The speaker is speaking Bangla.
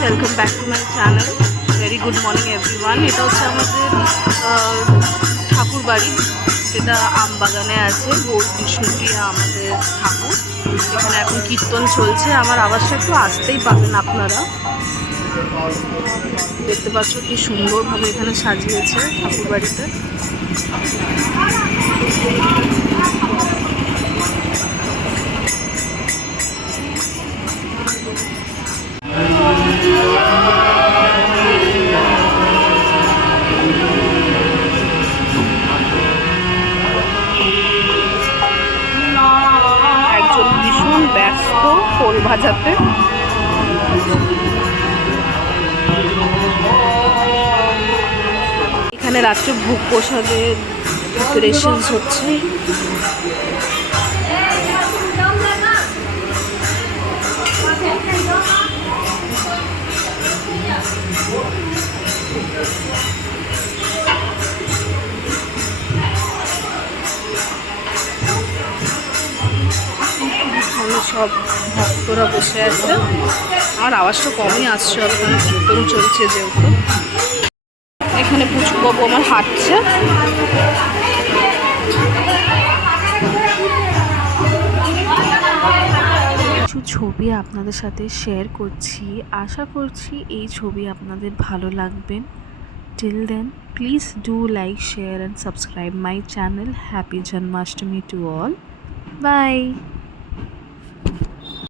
Welcome back to my channel. Very good morning everyone. এটা হচ্ছে আমাদের ঠাকুর বাড়ি, যেটা আমবাগানে আছে। গৌর বিষ্ণুপ্রিয়া আমাদের ঠাকুর। এখানে এখন কীর্তন চলছে। আমার আওয়াজটা একটু আসতেই পাবেন আপনারা। দেখতে পাচ্ছ কি সুন্দরভাবে এখানে সাজিয়েছে ঠাকুর বাড়িতে। একজন ভীষণ ব্যস্ত খোল ভাজাতে। এখানে রাত্রে ভোগ প্রসাদের প্রিপারেশনস হচ্ছে। সব ভক্তরা বসে আছে। আমার আওয়াজটা কমই আসছে, ওখানে কীর্তন চলছে যেহেতু। এখানে পুচকুবাবু আমার হাঁটছে। কিছু ছবি আপনাদের সাথে শেয়ার করছি, আশা করছি এই ছবি আপনাদের ভালো লাগবে। Till then please do like, share and subscribe my channel. Happy Janmashtami to all. By.